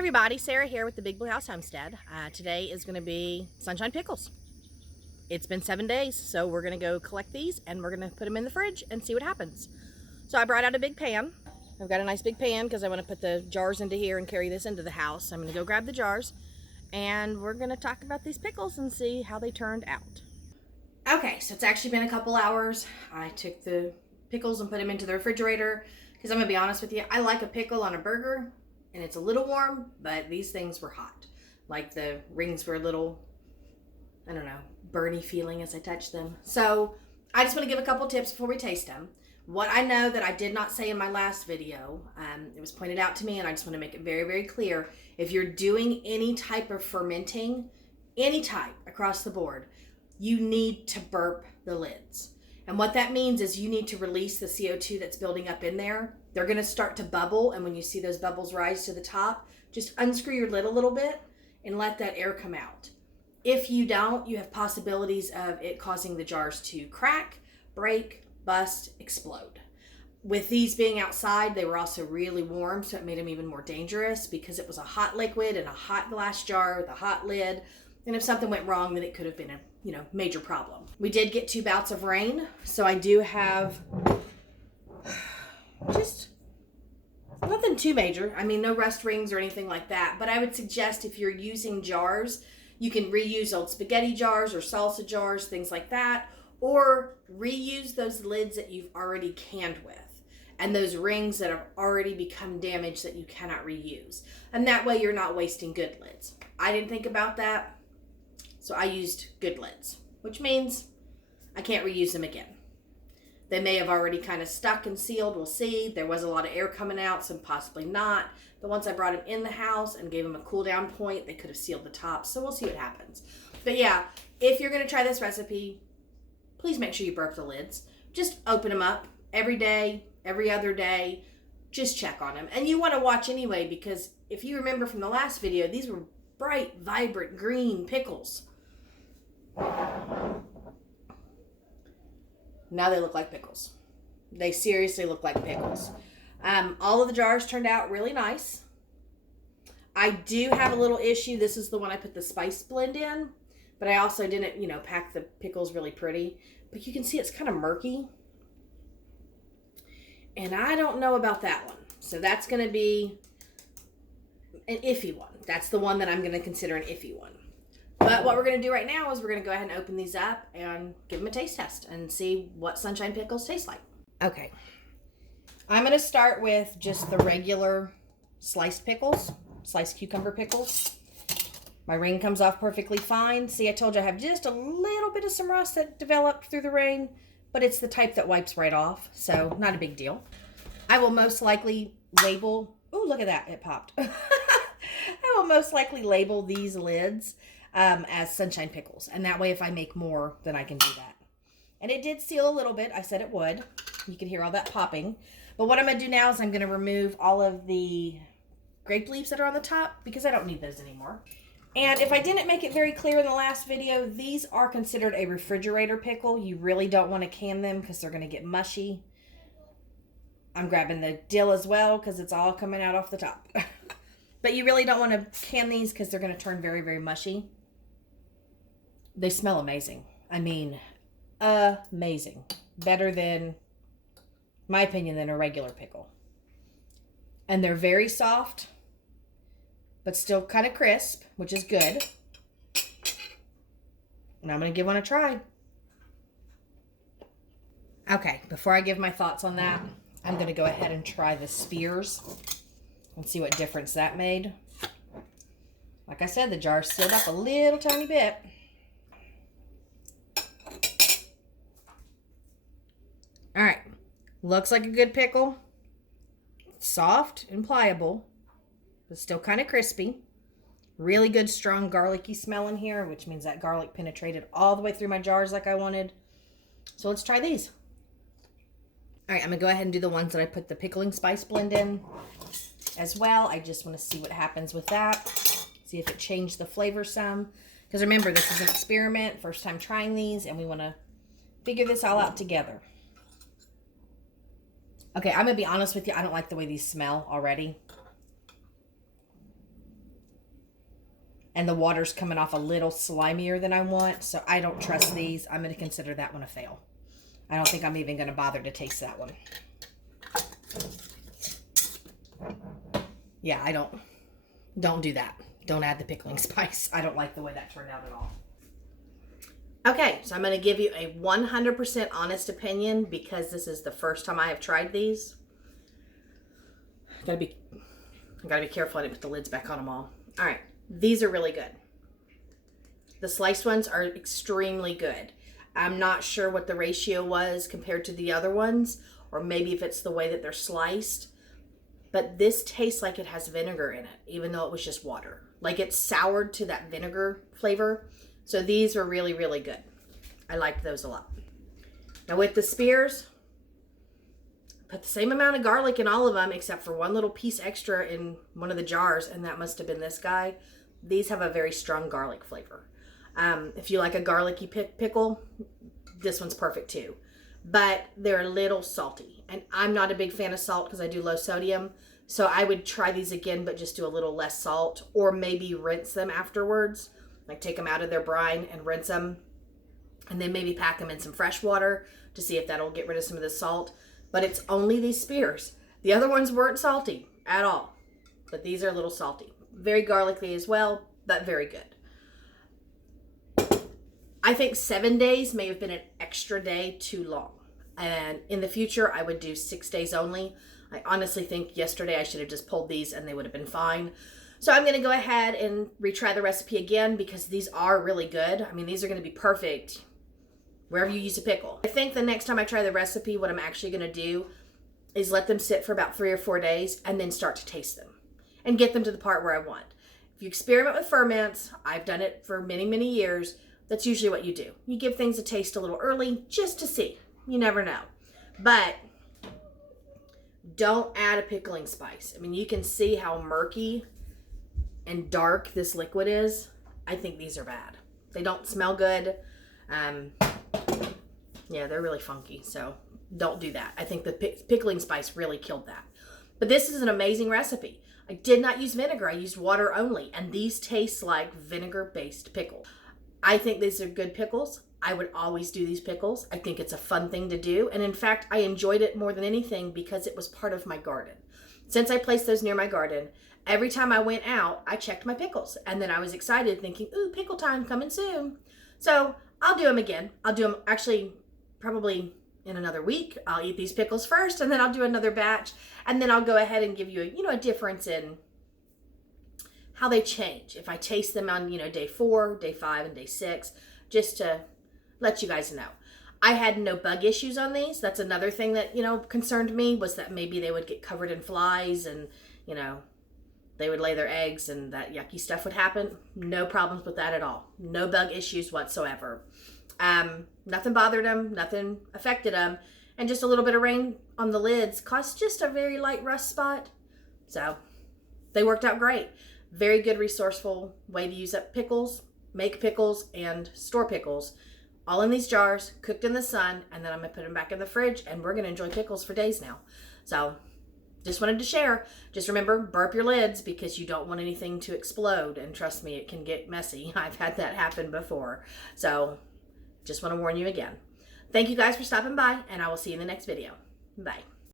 everybody, Sarah here with the Big Blue House Homestead. Today is going to be Sunshine Pickles. It's been 7 days, so we're going to go collect these and we're going to put them in the fridge and see what happens. So I brought out a big pan. I've got a nice big pan because I want to put the jars into here and carry this into the house. I'm going to go grab the jars and we're going to talk about these pickles and see how they turned out. Okay, so it's actually been a couple hours. I took the pickles and put them into the refrigerator because I'm going to be honest with you, I like a pickle on a burger. And it's a little warm, but these things were hot. Like the rings were a little, I don't know, burny feeling as I touched them. So I just want to give a couple tips before we taste them. What I know that I did not say in my last video, it was pointed out to me and I just want to make it very, very clear. If you're doing any type of fermenting, any type across the board, you need to burp the lids. And what that means is you need to release the CO2 that's building up in there. They're going to start to bubble, and when you see those bubbles rise to the top, just unscrew your lid a little bit and let that air come out. If you don't, you have possibilities of it causing the jars to crack, break, bust, explode. With these being outside, they were also really warm, so it made them even more dangerous because it was a hot liquid in a hot glass jar with a hot lid. And if something went wrong, then it could have been a major problem. We did get 2 bouts of rain, so I do have just nothing too major. I mean, no rust rings or anything like that. But I would suggest if you're using jars, you can reuse old spaghetti jars or salsa jars, things like that. Or reuse those lids that you've already canned with. And those rings that have already become damaged that you cannot reuse. And that way you're not wasting good lids. I didn't think about that. So I used good lids. Which means I can't reuse them again. They may have already kind of stuck and sealed. We'll see. There was a lot of air coming out, so possibly not. But once I brought them in the house and gave them a cool down point, they could have sealed the top. So we'll see what happens. But yeah, if you're going to try this recipe, please make sure you burp the lids. Just open them up every day, every other day. Just check on them. And you want to watch anyway, because if you remember from the last video, these were bright, vibrant green pickles. Now they look like pickles. They seriously look like pickles. All of the jars turned out really nice. I do have a little issue. This is the one I put the spice blend in, but I also didn't, pack the pickles really pretty. But you can see it's kind of murky. And I don't know about that one. So that's going to be an iffy one. That's the one that I'm going to consider an iffy one. But what we're going to do right now is we're going to go ahead and open these up and give them a taste test and see what Sunshine Pickles taste like. Okay. I'm going to start with just the regular sliced pickles, sliced cucumber pickles. My ring comes off perfectly fine. See, I told you I have just a little bit of some rust that developed through the rain, but it's the type that wipes right off, so not a big deal. I will most likely label, oh, look at that, it popped. I will most likely label these lids as Sunshine Pickles. And that way, if I make more, then I can do that. And it did seal a little bit. I said it would. You can hear all that popping. But what I'm going to do now is I'm going to remove all of the grape leaves that are on the top because I don't need those anymore. And if I didn't make it very clear in the last video, these are considered a refrigerator pickle. You really don't want to can them because they're going to get mushy. I'm grabbing the dill as well because it's all coming out off the top. But you really don't want to can these because they're going to turn very, very mushy. They smell amazing. I mean, amazing. Better than, my opinion, than a regular pickle. And they're very soft, but still kind of crisp, which is good. And I'm going to give one a try. Okay, before I give my thoughts on that, I'm going to go ahead and try the spears and see what difference that made. Like I said, the jar sealed up a little tiny bit. All right, looks like a good pickle. Soft and pliable, but still kind of crispy. Really good, strong, garlicky smell in here, which means that garlic penetrated all the way through my jars like I wanted. So let's try these. All right, I'm gonna go ahead and do the ones that I put the pickling spice blend in as well. I just want to see what happens with that. See if it changed the flavor some. Because remember, this is an experiment, first time trying these, and we want to figure this all out together. Okay, I'm going to be honest with you. I don't like the way these smell already. and the water's coming off a little slimier than I want. So I don't trust these. I'm going to consider that one a fail. I don't think I'm even going to bother to taste that one. Yeah, I don't do that. Don't add the pickling spice. I don't like the way that turned out at all. Okay, so I'm going to give you a 100% honest opinion because this is the first time I have tried these. I gotta be careful I didn't put the lids back on them all. All right, these are really good. The sliced ones are extremely good. I'm not sure what the ratio was compared to the other ones, or maybe if it's the way that they're sliced, but this tastes like it has vinegar in it, even though it was just water. Like it's soured to that vinegar flavor. So these were really, really good. I liked those a lot. Now with the spears, put the same amount of garlic in all of them, except for one little piece extra in one of the jars, and that must have been this guy. These have a very strong garlic flavor. If you like a garlicky pickle, this one's perfect too. But they're a little salty, and I'm not a big fan of salt because I do low sodium. So I would try these again, but just do a little less salt, or maybe rinse them afterwards. Like take them out of their brine and rinse them, and then maybe pack them in some fresh water to see if that'll get rid of some of the salt. But it's only these spears. The other ones weren't salty at all, but these are a little salty. Very garlicky as well, but very good. I think 7 days may have been an extra day too long. And in the future, I would do 6 days only. I honestly think yesterday I should have just pulled these and they would have been fine. So I'm going to go ahead and retry the recipe again because these are really good. I mean, these are going to be perfect wherever you use a pickle. I think the next time I try the recipe, what I'm actually going to do is let them sit for about 3 or 4 days and then start to taste them and get them to the part where I want. If you experiment with ferments, I've done it for many, many years. That's usually what you do. You give things a taste a little early just to see. You never know. But don't add a pickling spice. I mean, you can see how murky and dark this liquid is. I think these are bad. They don't smell good. Yeah, they're really funky, so don't do that. I think the pickling spice really killed that. But this is an amazing recipe. I did not use vinegar. I used water only, and these taste like vinegar-based pickle. I think these are good pickles. I would always do these pickles. I think it's a fun thing to do, and in fact, I enjoyed it more than anything because it was part of my garden. Since I placed those near my garden, every time I went out, I checked my pickles, and then I was excited thinking, ooh, pickle time coming soon. So I'll do them again. I'll do them actually probably in another week. I'll eat these pickles first, and then I'll do another batch, and then I'll go ahead and give you a difference in how they change. If I taste them on, day 4, day 5, and day 6, just to let you guys know. I had no bug issues on these. That's another thing that, concerned me, was that maybe they would get covered in flies and, they would lay their eggs and that yucky stuff would happen. No problems with that at all. No bug issues whatsoever. Nothing bothered them, nothing affected them, and just a little bit of rain on the lids caused just a very light rust spot. So they worked out great. Very good, resourceful way to use up pickles, make pickles, and store pickles. All in these jars, cooked in the sun, and then I'm going to put them back in the fridge, and we're going to enjoy pickles for days now. So just wanted to share. Just remember, burp your lids because you don't want anything to explode, and trust me, it can get messy. I've had that happen before. So just want to warn you again. Thank you guys for stopping by, and I will see you in the next video. Bye.